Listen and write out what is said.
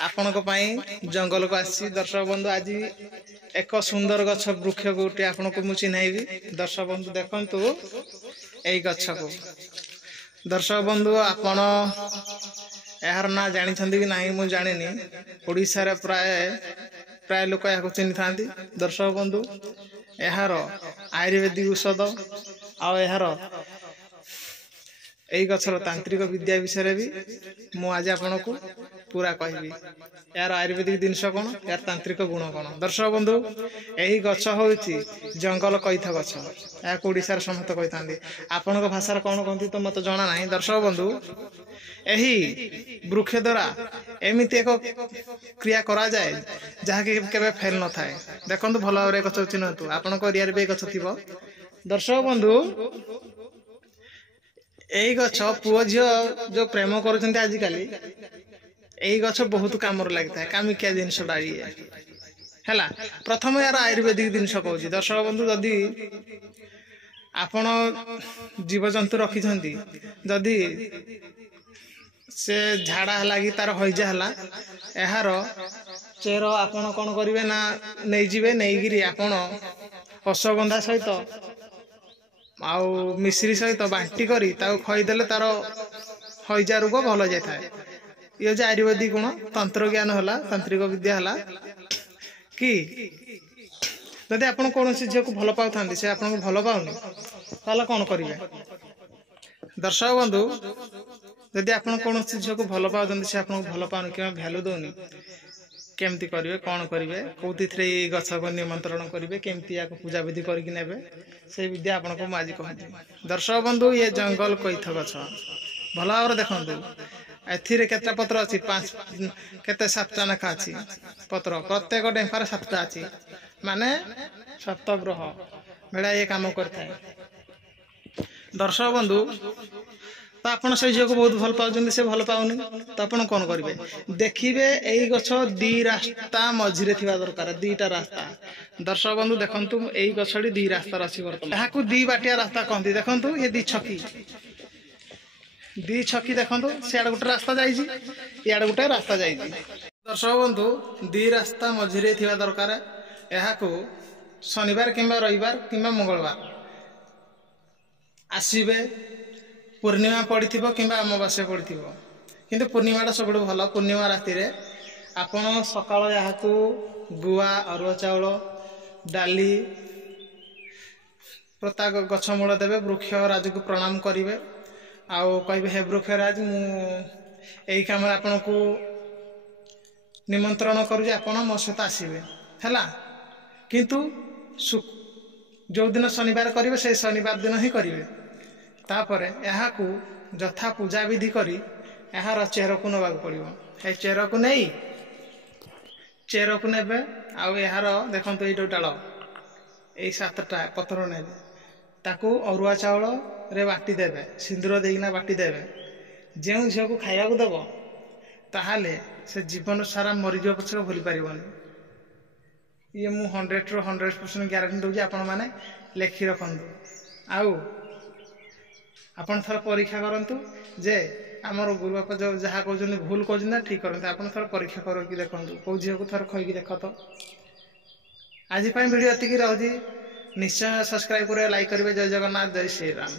आपण जंगल को आसी दर्शक बंधु आज एक सुंदर गछ वृक्ष गोटे आपण को मुझे चिन्हबी दर्शक बंधु देखंतु एई गछ को दर्शक बंधु आपण यार ना जानी कि नहीं मुझे जानी ओडिशा रे प्राय प्राय लोक या चिन्ह था दर्शक बंधु यार आयुर्वेदिक औषध आर यही गछर तांत्रिक विद्या विषय भी मुझे आपन को पूरा कहबी यार आयुर्वेदिक जिनस कौन यार तांत्रिक गुण कौन दर्शक बंधु यही गछ हूँ जंगल कैथ गछ या ओडिशार समस्त कही था आपण भाषा कौन कहती तो मत जना ना दर्शक बंधु यही वृक्ष द्वारा एमती एक क्रिया करा जाए जहाँकि केवे फेल न थाए देखो भल भाव गछ चिन्हतु आपण एरिया भी गछ थी दर्शक बंधु यही गछ पुओ झी जो प्रेम कर आजिकल यही गछ बहुत कम लगी था कामिकिया जिनसटा है प्रथम यार आयुर्वेदिक जिनस कह दर्शक बंधु जदि आपण जीवजंतु रखी जदि से झाड़ा है तार हईजा है यार चेर आपण कौन करेंगे ना नहीं जीवे नहीं गिरी आपण अश्वगंधा सहित आउ मिश्री सहित बांटी करी खईदेले तार हईजा रोग भल जाए ये जो आयुर्वेदिक गुण तंत्र ज्ञान है तांत्रिक विद्या है कि जदि आप कौन झील को भल पाता से आपको भल पाऊनी ताला कौन करेंगे दर्शक बंधु जदि आप कौन झील को भल पाते से आपको भल पाऊनी कि भैल्यू दौनी केमती करेंगे कौन करेंगे कौथि गछ को निमंत्रण करेंगे केमती या पूजा विधि करके नेबे से विद्या आपको मुझे कहती दर्शक बंधु ये जंगल कैथ गछ भल भाव देखु एथिरे केता पत्र अच्छी पांच केते 7टा लेखा अच्छी पत्र प्रत्येक डेम्फार 7टा अच्छी माने सप्तग्रह बेड़ा ये काम करता है दर्शक बंधु तो आपन से झील को बहुत भल पाउछन से भल पाउनी तो आपन कौन करेंगे देखिए यही गछ दी रास्ता मझिरे थिबा दरकार दीटा रास्ता दर्शक बंधु देखंतु यही गछड़ी दी रास्ता अच्छी बर्तमान यहाँ दी बाटिया रास्ता कहती देखंतु ये दी छकी देखंतु सियाड़ गोटे रास्ता जाइए इड़ गोटे रास्ता जाइए दर्शक बंधु दी रास्ता मझिरे थिबा दरकार यहाँ को शनिवार किंबा रविवार किंबा मंगलवार आसीबे पूर्णिमा पड़ी कि अमावास्या पड़ी किंतु पूर्णिमाटा सब भल पूर्णिमा राति आपण सकाल यहाँ गुआ अरुआ चाउल डाली प्रता गछ मूल देवे वृक्ष राज को प्रणाम करेंगे आउ कहे हे वृक्षराज यही कम आपण को निमंत्रण करुचे आपण मो सहित आसबे है किंतु जो दिन शनिवार करेंगे से शनिवार दिन ही करेंगे तापर यहाँ को यथा पूजा विधि करी यार चेर को नवा पड़ो ये चेर को नहीं चेर को ने यार देखो ये डाल यही 7टा पत्र ने ताकू अरुआ चाउल रे बाटी देवे सिंदूर देना बाटी देवे जो झील को खाया देव ताहले से जीवन सारा मरीज पछे भूली पारबनी ये मु 100 ରୁ 100% ग्यारंटी दूसरी आपण मैंने लेखि रखु आउ आपण थर परीक्षा करंतु जे आमर गुरु बापा जो जहाँ कहते भूल कहते ठीक करते आप थर परीक्षा करके देखो कौ झील को थर खई देख तो आज वीडियो एतिक रही निश्चय सब्सक्राइब करेंगे लाइक करेंगे जय जगन्नाथ जय श्री राम।